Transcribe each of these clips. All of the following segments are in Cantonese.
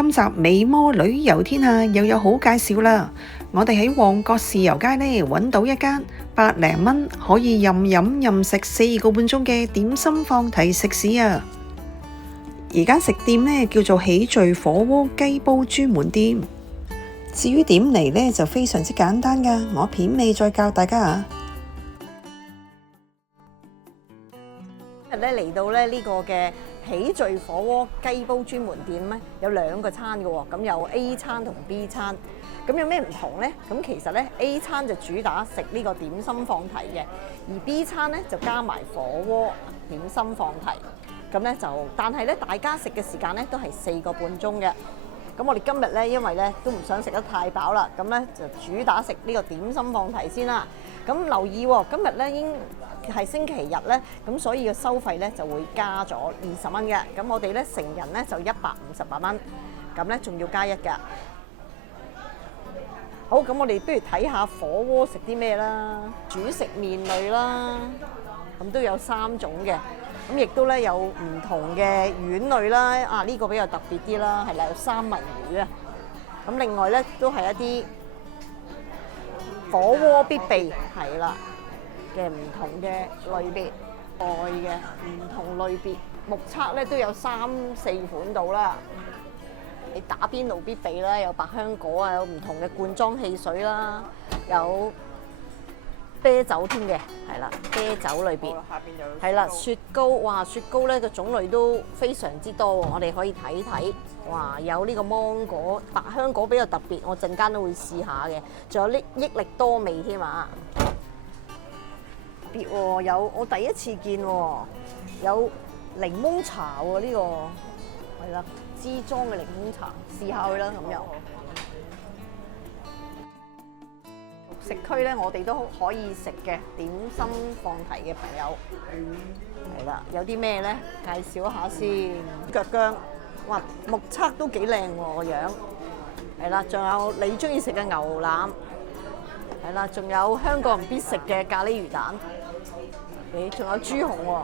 今集美魔旅遊天下又有好介紹啦！我哋喺旺角豉油街呢揾到一間百零蚊可以任飲任食4個半鐘嘅點心放題食肆啊！而間食店呢叫做喜聚火鍋雞煲專門店。至於點嚟呢就非常之簡單噶，我片尾再教大家啊！今日咧嚟到咧呢個嘅喜聚火鍋雞煲專門店咧，有2個餐嘅喎，咁有 A 餐同 B 餐，咁有咩唔同呢？咁其實咧 A 餐就主打食呢個點心放題嘅，而 B 餐咧就加埋火鍋點心放題，咁咧就但係咧大家食嘅時間咧都係4個半鐘嘅。咁我哋今日咧，因為咧都唔想食得太飽啦，咁咧就主打食呢個點心放題先啦。咁留意喎，今日咧已經係星期日咧，咁所以個收費咧就會加咗20蚊嘅。咁我哋咧成人咧就158蚊，咁咧仲要加1㗎。好，咁我哋不如睇下火鍋食啲咩啦，主食麵類啦，咁都有3種嘅。咁亦都咧有唔同嘅丸類啦，啊呢個比較特別啲啦，係有三文魚啊。咁另外咧都係一啲火鍋必備係啦嘅唔同嘅類別，外嘅唔同類別，目測咧都有3、4款到啦。你打邊爐必備啦，有百香果啊，有唔同嘅罐裝汽水啦，有啤酒添嘅，係啦，啤酒裏邊係啦，雪糕，哇，雪糕咧個種類都非常之多喎，我哋可以睇睇，哇，有呢個芒果、百香果比較特別，我陣間都會試下嘅，仲有呢益力多味添啊，別喎，有我第一次見喎，有檸檬茶喎，呢個係啦，支裝嘅檸檬茶，試下佢啦咁又。食區咧，我哋都可以食嘅點心放題嘅朋友，係啦，有啲咩咧？介紹一下先。腳薑，哇，目測都幾靚喎個樣，係啦，仲有你中意食嘅牛腩，係啦，仲有香港人必食嘅咖喱魚蛋，誒，仲有豬紅喎，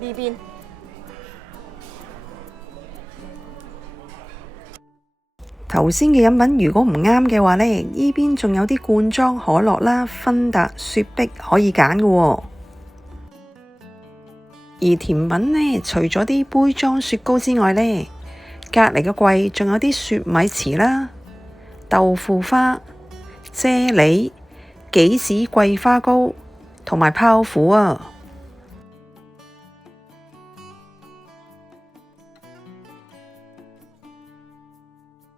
呢邊。頭先嘅飲品如果唔啱嘅話呢，呢邊仲有啲罐裝可樂啦、芬達、雪碧可以揀嘅喎。而甜品呢，除咗啲杯裝雪糕之外呢，隔離嘅櫃仲有啲雪米糍啦、豆腐花、啫喱、杞子桂花糕同埋泡芙啊。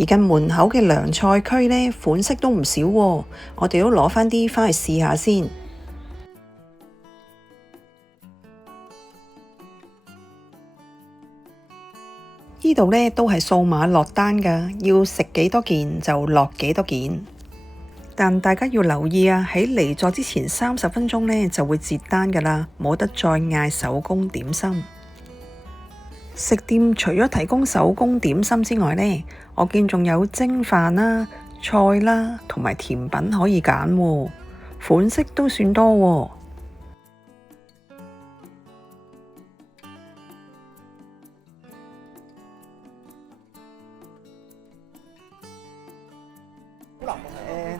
而近門口嘅涼菜區呢，款式都唔少喎，我哋都攞返啲返去試下先。呢度呢都係掃碼落單㗎，要食幾多件就落幾多件。但大家要留意啊，喺離座之前30分鐘呢就會截單㗎啦，冇得再嗌手工點心。食店除咗提供手工點心之外呢，我見仲有蒸飯啦、菜啦同埋甜品可以揀喎，款式都算多喎。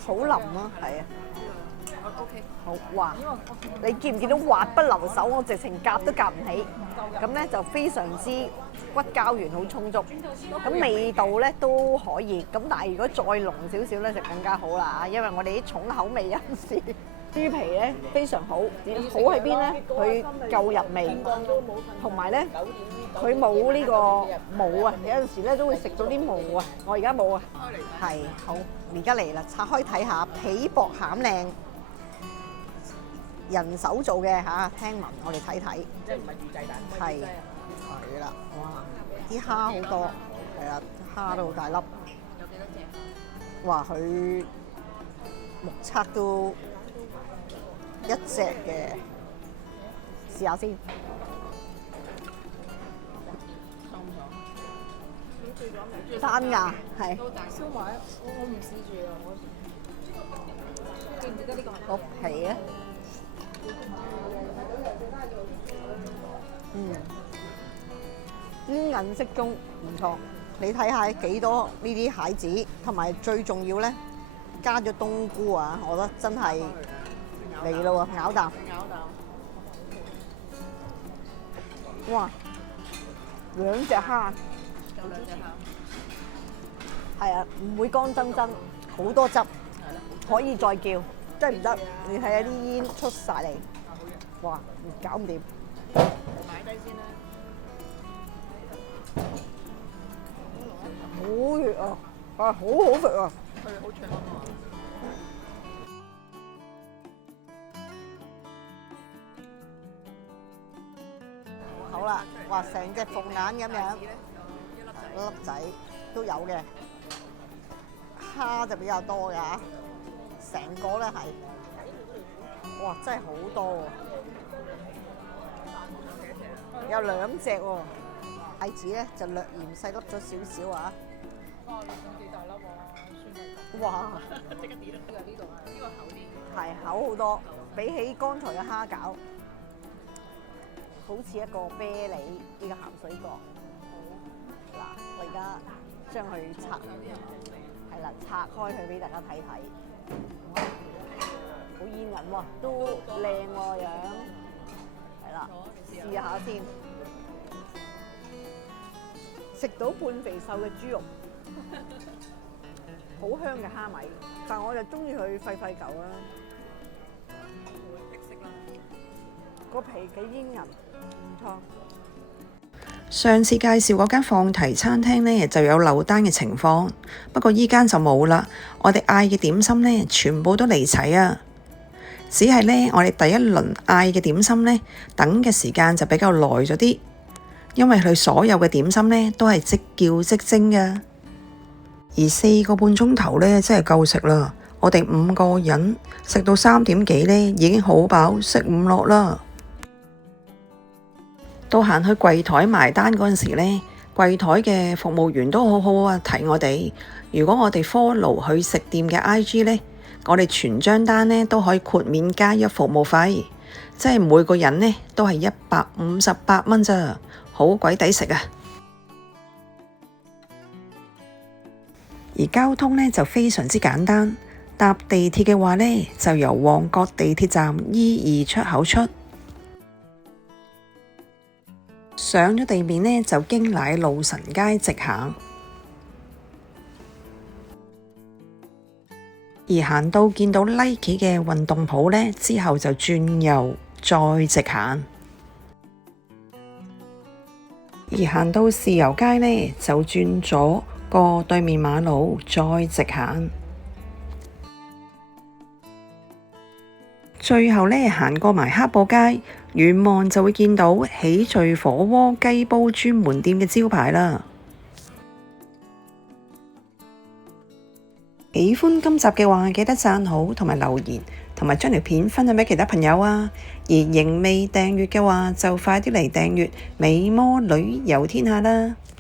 好腍啊，係啊。OK， 好，哇！你見唔見到滑不留手？我直情夾都夾唔起。咁咧就非常之骨膠原好充足，咁味道咧都可以。咁但係如果再濃少少咧就更加好啦，因為我哋啲重口味人士，豬皮咧非常好。好喺邊咧？佢夠入味，同埋咧佢冇呢個毛啊！有陣時咧都會食到啲毛啊，我而家冇啊。係好，而家嚟啦，拆開睇下，皮薄餡靚。人手做嘅嚇，聽聞我哋睇睇，即係唔係預製蛋？係啦，哇！啲蝦好多，係啦，蝦都好大粒。有幾多隻？哇！佢目測都1隻嘅，試下先。單㗎，係。燒賣，我唔試住啊！記唔記得呢個係？個皮啊！煙韌適中，唔錯。你睇下幾多呢啲蟹子，同埋最重要咧，加咗冬菇啊！我覺得真係嚟咯喎，咬啖。哇！兩隻蝦，係啊，唔會乾爭爭，好多汁，可以再叫，真係唔得。你睇下啲煙出晒嚟，哇！搞唔掂。擺低先啦。好熱啊！啊，好好食啊！佢好長啊！好啦，哇！成隻鳳眼咁樣，一粒仔都有嘅，蝦就比較多㗎，成個咧係，哇！真係好多喎，有2隻喎，蟹子咧就略嫌細粒咗少少啊。哇！即刻跌啦！呢度呢個厚啲，係厚好多，比起剛才嘅蝦餃，好似一個啤梨呢個鹹水角。嗱，我而家將佢拆，係啦，拆開佢俾大家睇睇，好煙韌喎，都靚喎樣，係啦，試下先，食到半肥瘦嘅豬肉。好香嘅蝦米，但我就中意佢廢舊啦。個皮幾煙韌，唔錯。上次介紹嗰間放題餐廳呢，就有漏單嘅情況，不過依間就冇啦。我哋嗌嘅點心呢，全部都嚟齊啊！只係呢，我哋第一輪嗌嘅點心呢，等嘅時間就比較耐咗啲，因為佢所有嘅點心呢，都係即叫即蒸㗎。而4個半鐘頭呢，真係夠食啦！我哋5個人食到3點幾呢，已經好飽，食唔落啦。到行去櫃台埋單嗰陣時呢，櫃台嘅服務員都好好啊，提我哋，如果我哋 follow 去食店嘅 IG 呢，我哋全張單呢都可以豁免加1服務費，即係每個人呢都係158蚊咋，好鬼抵食啊！而交通呢就非常之簡單，搭地鐵嘅話呢，就由旺角地鐵站 E2 出口出，上咗地面呢，就經奶路臣街直行，而行到見到 Nike 嘅運動鋪呢，之後就轉右再直行，而行到豉油街呢，就轉左過對面馬路再直行，最後呢，行過埋黑布街，遠望就會見到喜聚火鍋雞煲專門店嘅招牌啦。喜歡今集嘅話，記得讚好同埋留言，同埋將條片分享俾其他朋友啊！而仍未訂閱嘅話，就快啲嚟訂閱美魔女遊天下啦〜